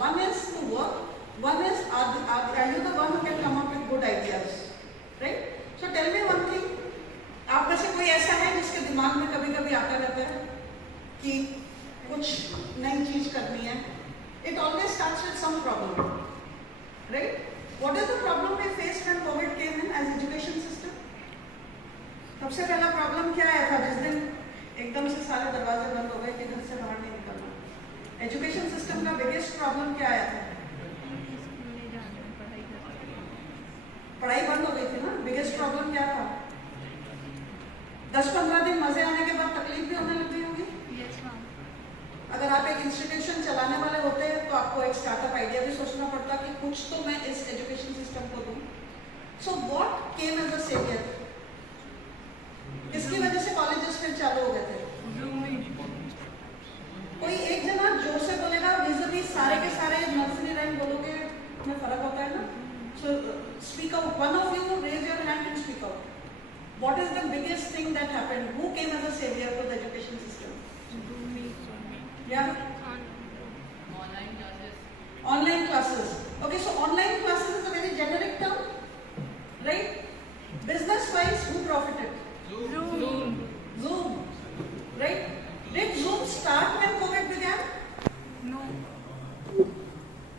One is to work. One is are you the one who can come up with good ideas, right? So tell me one thing. आप में से कोई ऐसा है जिसके दिमाग में कभी कभी आता रहता है कि कुछ नई चीज करनी है? It always starts with some problem, right? What is the problem we faced when COVID came in as education system? सबसे पहला प्रॉब्लम क्या आया था जिस दिन एकदम से सारे दरवाजे बंद हो गए कि घर से बाहर नहीं निकलना? एजुकेशन सिस्टम का बिगेस्ट प्रॉब्लम क्या आया था? पढ़ाई बंद हो गई थी ना. बिगेस्ट प्रॉब्लम क्या था? 10-15 दिन मजे आने के बाद तकलीफ भी होने लग गई होगी. अगर आप एक इंस्टीट्यूशन चलाने वाले होते हैं तो आपको एक स्टार्टअप आइडिया भी सोचना पड़ता कि कुछ तो मैं इस एजुकेशन सिस्टम को दूं. So what came as a saviour? किसकी वजह से कॉलेजेस फिर चालू हो गए थे? कोई एक जना जोर से बोलेगा, vis-a-vis सारे के सारे नर्सरी रैंक बोलोगे में फर्क होता है ना. So speak out. One of you raise your hand and speak out. What is the biggest thing that happened? Who came as a savior for the education system? Yeah. Online classes. Online classes. Okay, so online classes is a very generic term, right? Business-wise, who profited? Zoom. Right? Did Zoom start when COVID began? No.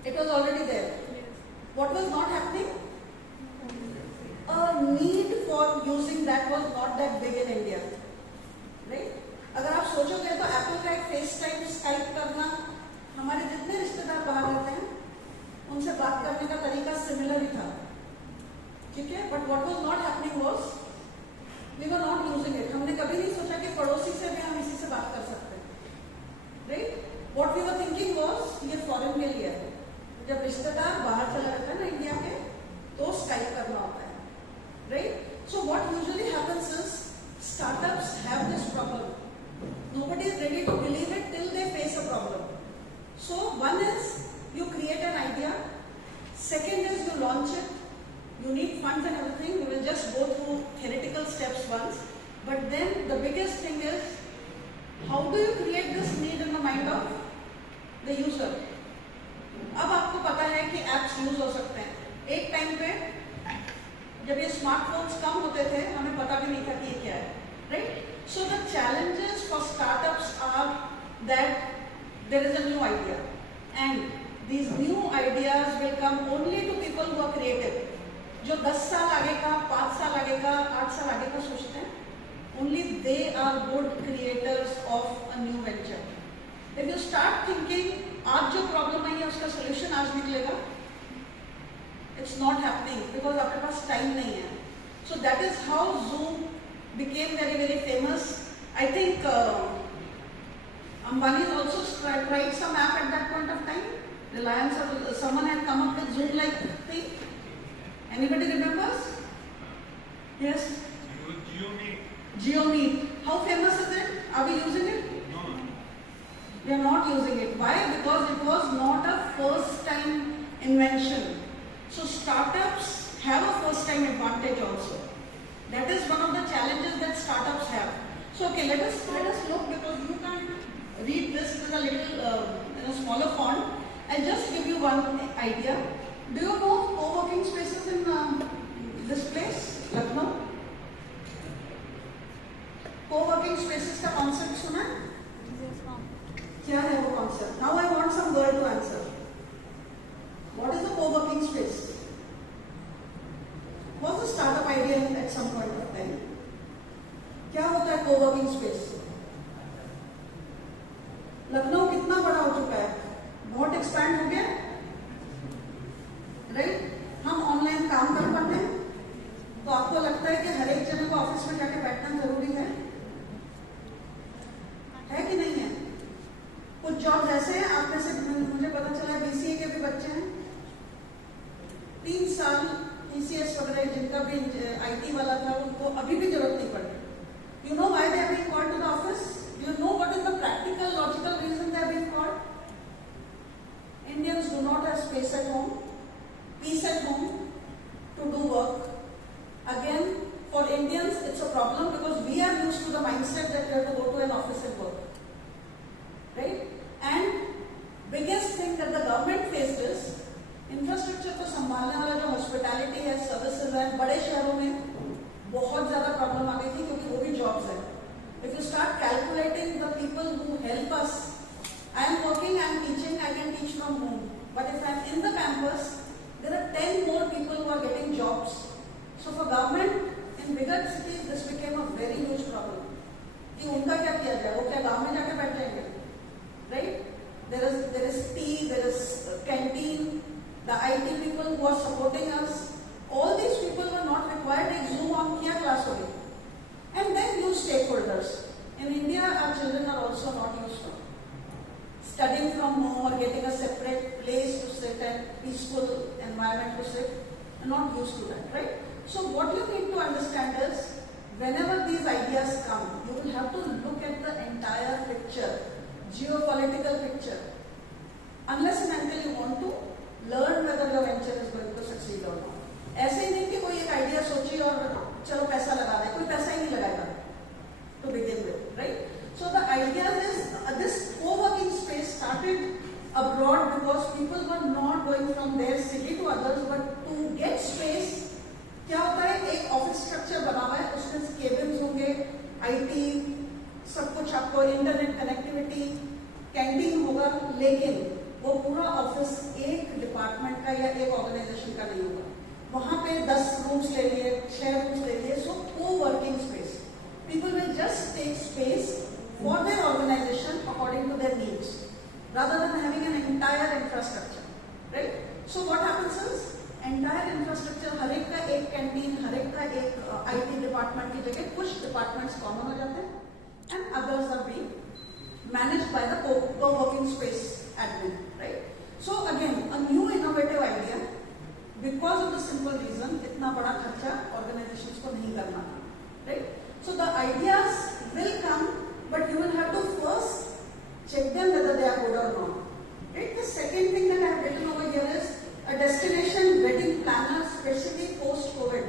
It was already there. What was not happening? A need for using that was not that big in India, right? अगर आप सोचोगे तो Apple का एक face time Skype करना, हमारे जितने रिश्तेदार बाहर रहते हैं उनसे बात करने का तरीका सिमिलर ही था, ठीक है? But what was not happening was we were not using it. हमने कभी नहीं सोचा कि पड़ोसी से भी हम इसी से बात कर सकते हैं, right? What we were thinking was ये फॉरेन के लिए है. जब रिश्तेदार बाहर चला जाता है ना इंडिया के, तो स्काइप करना होता है, right? So what usually happens is startups have this problem. Nobody is ready to believe it till they face a problem. So one is you create an idea. Second is you launch it. You need funds and everything. We will just go through theoretical steps once. But then the biggest thing is how do you create this need in the mind of the user? अब आपको पता है कि apps use हो सकते हैं. एक time पे जब ये स्मार्टफोन्स कम होते थे हमें पता भी नहीं था कि ये क्या है, right? So the challenges for startups are that there is a new idea and these new ideas will come only to people who are creative. जो 10 साल आगे का, 5 साल आगे का, 8 साल आगे का सोचते हैं, only they are good creators of a new venture. If you start thinking आज जो प्रॉब्लम आई है उसका सोल्यूशन आज निकलेगा, it's not happening because आपके पास टाइम नहीं है. So that is how Zoom became very, very famous. I think Ambani also tried some app at that point of time. Reliance or someone had come up with Zoom-like thing. Anybody remembers? Yes? GeoMeet. How famous is it? Are we using it? No. We are not using it. Why? Because it was not a first-time invention. So startups have a first-time advantage also. That is one of the challenges that startups have. So okay, let us look because you can't read this. It is a little in a smaller font. I'll just give you one idea. Do you know co-working spaces in this place, Lucknow? Co-working spaces का concept सुना? क्या है वो concept? Now I want some girl to answer. What is a co-working space? Was a startup idea at some point of time? क्या होता है co-working space? Lucknow कितना बड़ा हो चुका है? बहुत एक्सपैंड हो गया, राइट? हम ऑनलाइन काम कर पाते हैं, तो आपको लगता है कि हर एक जने को ऑफिस में जाके बैठना जरूरी है कि नहीं है? कुछ जॉब ऐसे हैं, आप में से मुझे पता चला BCA के भी बच्चे हैं, 3 साल ECS वगैरह जिनका भी IT वाला था, उनको अभी भी जरूरत नहीं पड़ती. You know why they are being called to the office? You know what is the practical, logical reason they are being called? Indians do not have space at home, peace at home to do work. Again, for Indians, it's a problem because we are used to the mindset that we have to go to an office and work, right? And biggest thing that the government infrastructure को संभालने वाला जो hospitality है, services है, बड़े शहरों में बहुत ज्यादा प्रॉब्लम आ गई थी क्योंकि वो भी जॉब्स है. If you start calculating the people who help us, I am working, I am teaching, I can teach from home, but if I am in the campus, there are 10 more people who are getting jobs. So for government in bigger cities, this became a very huge problem. कि उनका क्या किया जाए, वो क्या गांव में जाके बैठ जाएंगे, right? There is tea, there is canteen, the IT people who are supporting us. All these people were not required. एक Zoom on किया class हो गई. And then use stakeholders. In India, our children are also not used to studying from home or getting a separate place to sit and peaceful environment to sit. They're not used to that, right? So what you need to understand is, whenever these ideas come, you will have to look at the entire picture, geopolitical picture. Unless and until you want to learn whether your venture is going to succeed or not. ऐसे ही नहीं कि कोई एक idea सोची और चलो पैसा लगा दे, कोई पैसा ही नहीं लगाएगा to begin with, right? So the idea is this co-working space started abroad because people were not going from their city to others, but to get space. क्या होता है, एक ऑफिस स्ट्रक्चर बना हुआ है, उसमें केबिन्स होंगे, आईटी, सब कुछ, आपको इंटरनेट कनेक्टिविटी, कैंटीन होगा, लेकिन वो पूरा ऑफिस एक डिपार्टमेंट का या एक ऑर्गेनाइजेशन का नहीं होगा. वहां पे 10 रूम्स ले लिए, 6 रूम्स ले लिए. सो co-working space, people will just take space for their organization according to their needs, rather than having an entire infrastructure, right? So what happens is, entire infrastructure, हर एक का एक कैंटीन, हर एक का एक IT डिपार्टमेंट की जगह कुछ डिपार्टमेंट्स कॉमन हो जाते हैं, and others are being managed by the co-working space admin, right? So again, a new innovative idea, because of the simple reason, इतना बड़ा खर्चा organizations को नहीं करना था, right? So the ideas will come, but you will have to first check them whether they are good or not. Right? The second thing that I have written over here is a destination wedding planner, especially post-COVID.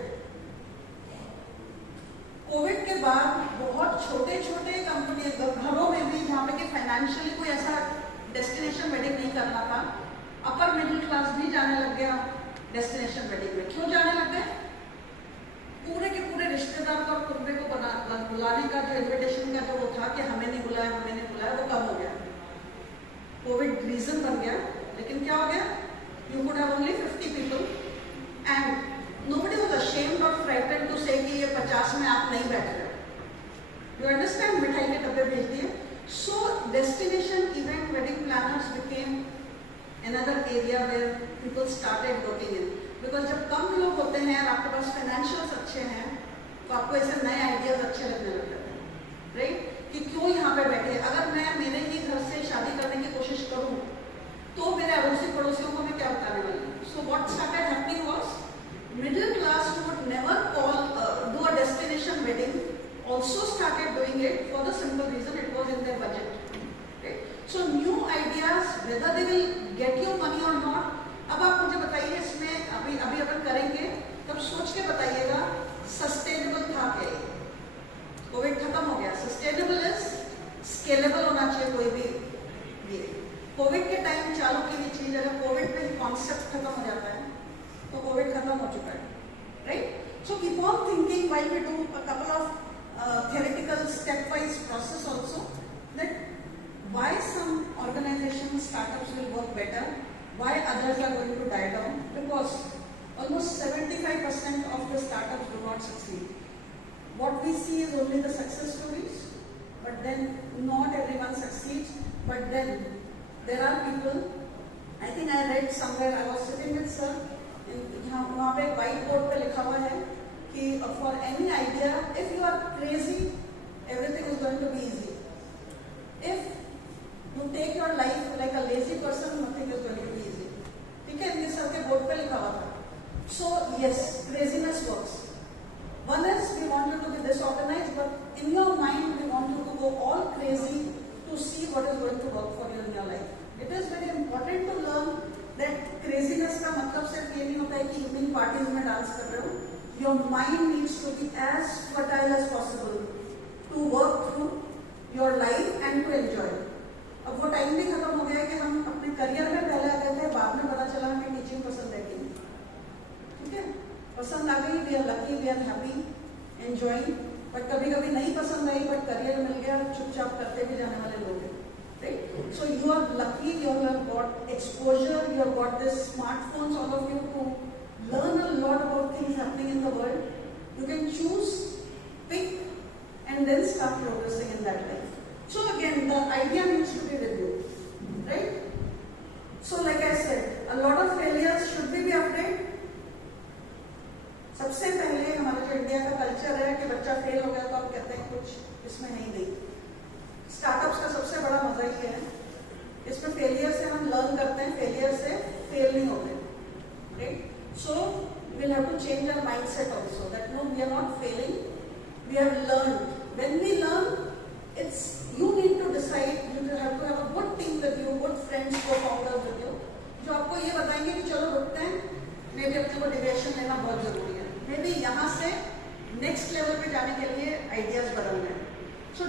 Covid के बाद बहुत छोटे छोटे company घरों में भी, जहाँ पे कि फाइनेंशियली कोई ऐसा डेस्टिनेशन वेडिंग नहीं करना था, अपर मिडिल क्लास भी जाने लग गया डेस्टिनेशन वेडिंग में. क्यों जाने लग गए? पूरे के पूरे रिश्तेदार को और कुटुंबे को बुलाने का जो इन्विटेशन का जो वो था कि हमें नहीं बुलाया, हमें नहीं बुलाया, वो कम हो गया. कोविड रीजन बन गया, लेकिन क्या हो गया? You could have only 50 people and nobody was ashamed और फ्राइटेंड टू से कि ये 50 में आप नहीं बैठ रहे. You understand? मिठाई के डब्बे भेज दिए. So destination event wedding planners became another area where people started working in. Because जब कम लोग होते हैं और आपके पास फाइनेंशियल्स अच्छे हैं, तो आपको ऐसे नए आइडियाज अच्छे लगने लग जाते हैं, राइट? कि क्यों यहाँ पे बैठे. अगर मैं मेरे ही घर से शादी करने की कोशिश करूँ, तो मेरे अड़ोसी पड़ोसियों को मैं क्या बताने वाली हूँ? So what started happening was, middle class would never do a destination wedding, also started doing it for the simple reason it was in their budget. Right? So new ideas, whether they will get you money or not, अब आप मुझे बताइए, इसमें अभी अपन करेंगे तब सोच के बताइएगा सस्टेनेबल था क्या? कोविड खत्म हो गया, सस्टेनेबल इज स्केलेबल होना चाहिए कोई भी. ये कोविड के टाइम चालू की हुई चीज अगर कोविड पे कॉन्सेप्ट खत्म हो जाता है तो कोविड खत्म हो चुका है, right? So keep on thinking while we do a couple of theoretical stepwise process also, that why some organizations, startups will work better, why others are going to die down, because almost 75% of the startups do not succeed. What we see is only the success stories, but then not everyone succeeds. But then there are people, I think I read somewhere, I was sitting with sir, वहाँ पे white board पे लिखा हुआ है कि for any idea, if you are crazy, everything is going to be easy. If you take your life like a lazy person, nothing is going to be easy. ठीक है, इनके सर के board पे लिखा हुआ था. So yes, craziness works. One is we want you to be disorganized, but in your mind we want you to go all crazy to see what is going to work for you in your life. It is very important to learn that craziness का मतलब सिर्फ ये नहीं होता है कि evening parties में dance कर रहे हो. Your mind needs to be as fertile as possible to work through your life and to enjoy. अब वो टाइम भी खत्म हो गया है कि हम अपने करियर में पहले आ गए थे, बाद में पता चला हमें टीचिंग पसंद पसंद आ गई, we are lucky, we are happy, enjoying. But कभी कभी नहीं पसंद आई, बट करियर मिल गया, चुपचाप करते भी जाने वाले लोग हैं. Right? So you are lucky, you have got exposure, you have got this smartphones, all of you, to learn a lot about things happening in the world. You can choose, pick, and then start progressing in that life. So again, the idea needs to be with you, right? So like I said, a lot of failures, should we be afraid? सबसे पहले हमारा जो India का culture है कि बच्चा fail हो गया तो आप कहते हैं कुछ इसमें है ही नहीं. स्टार्टअप्स का सबसे बड़ा मजा ही है, इसमें फेलियर से हम लर्न करते हैं, फेलियर से फेल नहीं होते. Right? So we will have to change our mindset also that no, we are not failing, we have learned. When we learn, it's you need to decide, you have to have a good team with you, good friends, co-founders with you, जो आपको ये बताएंगे कि चलो रुकते हैं, मे भी अपने को डिविएशन लेना बहुत जरूरी है, मे भी यहाँ से नेक्स्ट लेवल पे जाने के लिए आइडियाज बदलना है. सो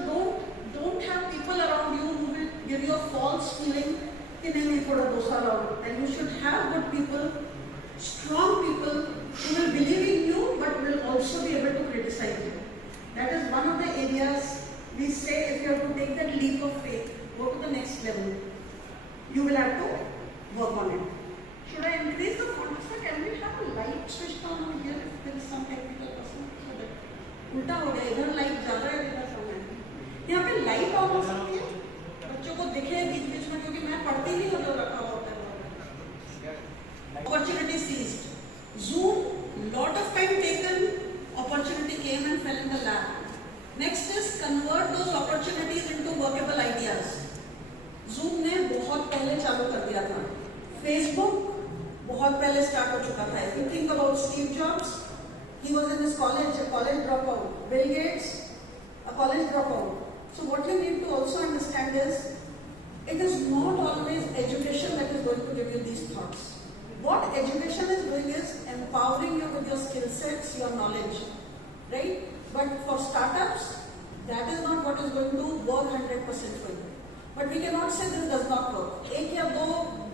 don't have people around you who will give you a false feeling कि नहीं थोड़ा 2 साल और. And you should have good people, strong people who will believe in you but will also be able to criticize you. That is one of the areas we say if you have to take that leap of faith, go to the next level, you will have to work on it. Should I increase the contrast? Can we have a light switched on over here if there is some technical person? So that उल्टा हो गया, इधर light ज्यादा है, इधर कम है. यहाँ पे लाइट ऑन हो सकती है, बच्चों को दिखे बीच बीच में, क्योंकि मैं पढ़ती नहीं हूँ जो रखा होता है. Opportunity seized. Zoom, lot of time taken, opportunity came and fell in the lap. Next is convert those opportunities into workable ideas. Zoom ने बहुत पहले चालू कर दिया था. Facebook बहुत पहले स्टार्ट हो चुका था. If you think about Steve Jobs, he was in his college, a college dropout. Bill Gates, a college dropout. So what you need to also understand is, it is not always education that is going to give you these thoughts. What education is doing is empowering you with your skill sets, your knowledge, right? But for startups, that is not what is going to work 100% for you. But we cannot say this does not work. एक या दो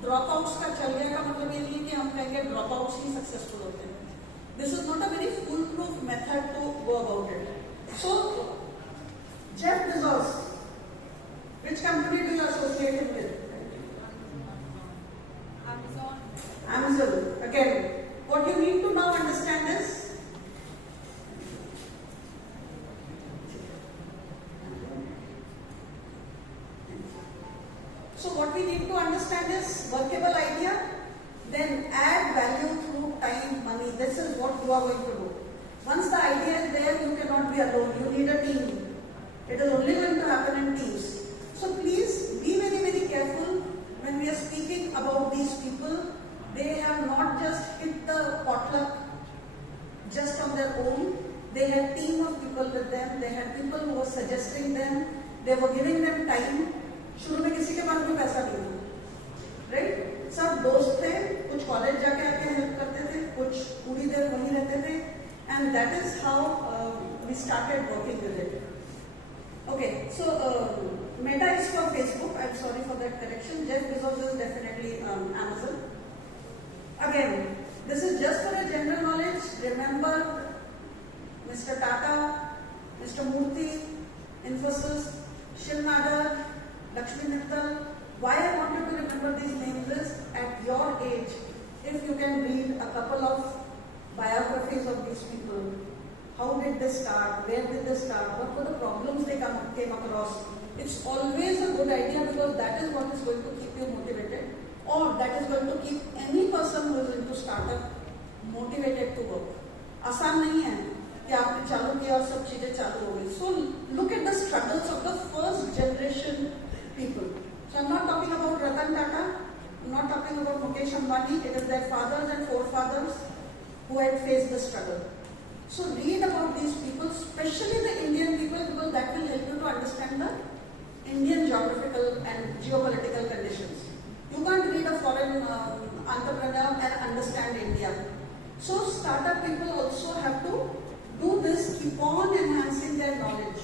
dropouts का चल गया का मतलब ये नहीं कि हम कहेंगे dropouts ही successful होते हैं. This is not a very foolproof method to go about it. So, Jeff Bezos, which company do you associate him with? Amazon. Amazon. Again, what you need to now understand is, so what we need to understand is workable idea, then add value through time, money. This is what you are going to do. Once the idea is there, you cannot be alone. You need a team. It is only going to happen in teams. So please be very, very careful when we are speaking about these people. They have not just hit the potluck just on their own. They had team of people with them. They had people who were suggesting them. They were giving them time. शुरू में किसी के पास भी पैसा नहीं था, right? सब दोस्त थे, कुछ कॉलेज जाके आके हेल्प करते थे, कुछ पूरी देर वहीं रहते थे, and that is how we started working with it. Okay, so Meta is for Facebook. I'm sorry for that correction. Jeff Bezos is definitely Amazon. Again, this is just for a general knowledge. Remember Mr. Tata, Mr. Murthy, Infosys, Shiv Nadar, Lakshmi Mittal. Why I want you to remember these names is, at your age, if you can read a couple of biographies of these people, how did they start, where did they start, what were the problems they came across, it's always a good idea, because that is what is going to keep you motivated, or that is going to keep any person who is into startup motivated to work. आसान नहीं है कि आपने चालू किया और सब चीजें चालू हो गई. So look at the struggles of the first generation people. So I'm not talking about Ratan Tata, I'm not talking about Mukesh Ambani. It is their fathers and forefathers who had faced the struggle. So read about these people, especially the Indian people, because that will help you to understand the Indian geographical and geopolitical conditions. You can't read a foreign entrepreneur and understand India. So startup people also have to do this, keep on enhancing their knowledge.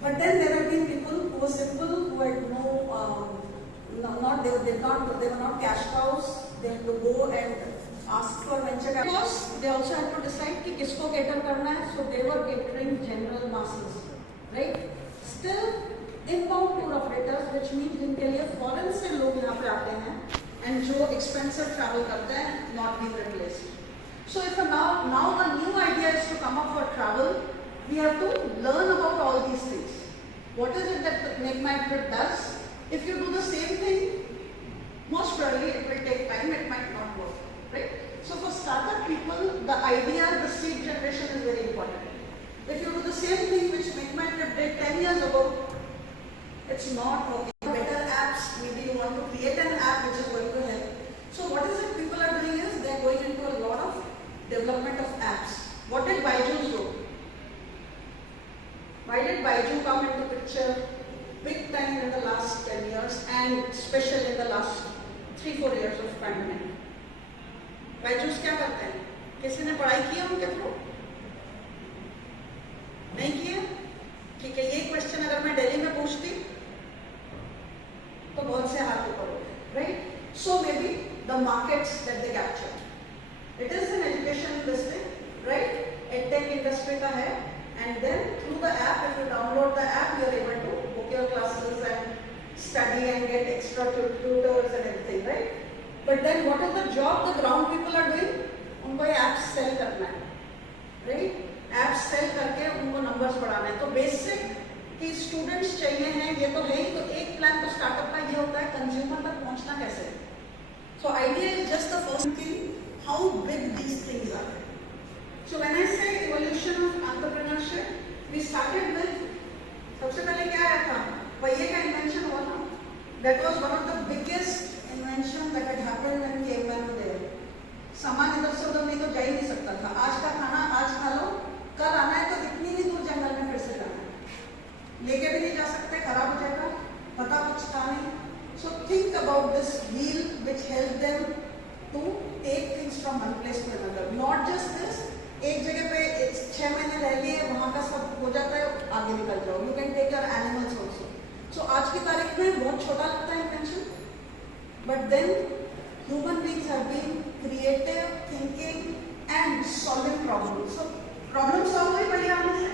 But then there have been people who were simple, who had they were not cash cows. They had to go and asked for venture capital. Of course, they also had to decide कि किसको cater करना है, so they were catering general masses, right? Still, inbound tour operators, which means जिनके लिए foreign से लोग यहाँ पे आते हैं and जो expensive travel करते हैं, not being replaced. So if now the new idea is to come up for travel, we have to learn about all these things. What is it that Make My Trip does? If you do the same thing, most probably it will take time, it might not work, right? So for startup people, the idea, the seed generation is very important. If you do the same thing which Make My Trip did 10 years ago, it's not working. Better apps, maybe you want to create an app which is going to help. So what is it people are doing is, they are going into a lot of development of apps. What did Byju's do? Why did Byju come into picture big time in the last 10 years and especially in the last 3-4 years of pandemic? Byju's क्या करते हैं? किसी ने पढ़ाई की है उनके through? नहीं किया? ठीक है, ये क्वेश्चन अगर मैं दिल्ली में पूछती तो बहुत से हाथ ऊपर होते, right? So maybe the markets that they capture. It is an education this thing, right? EdTech industry का है, and then through the app, if you download the app, you are able to book your classes and study and get extra tutors and everything, right? But then what is the job the ground people are doing? उनको ये apps sell करना है, right? Apps sell करके उनको numbers बढ़ाना है. तो basic कि students चाहिए हैं, ये तो है ही. तो एक plan तो startup का ये होता है consumer तक पहुंचना कैसे. So idea is just the first thing, how big these things are. So when I say evolution of entrepreneurship, we started with, सबसे पहले क्या आया था? पहिए का invention हुआ था. That was one of the biggest invention that had happened when cavemen were there. सामान इधर से उधर नहीं तो जा ही नहीं सकता था. आज का खाना आज खा लो, कल आना है तो इतनी ही दूर जंगल में फिर से जाना है. लेके भी नहीं जा सकते, खराब हो जाएगा, पता कुछ था नहीं. So think about this wheel which helped them to take things from one place to another. Not just this, एक जगह पे 6 महीने रह लिए, वहाँ का सब हो जाता है, आगे निकल जाओ. You can take your animals also. So आज की तारीख में बहुत छोटा लगता है invention, but then human beings have been creative, thinking and solving problems. So problem solve हुई बढ़िया हमने से,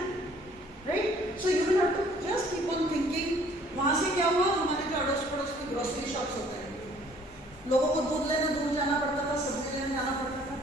right? So you will have to just keep on thinking. वहाँ से क्या हुआ, हमारे जो अड़ोस पड़ोस के ग्रोसरी शॉप्स होते हैं, लोगों को दूध लेने दूर जाना पड़ता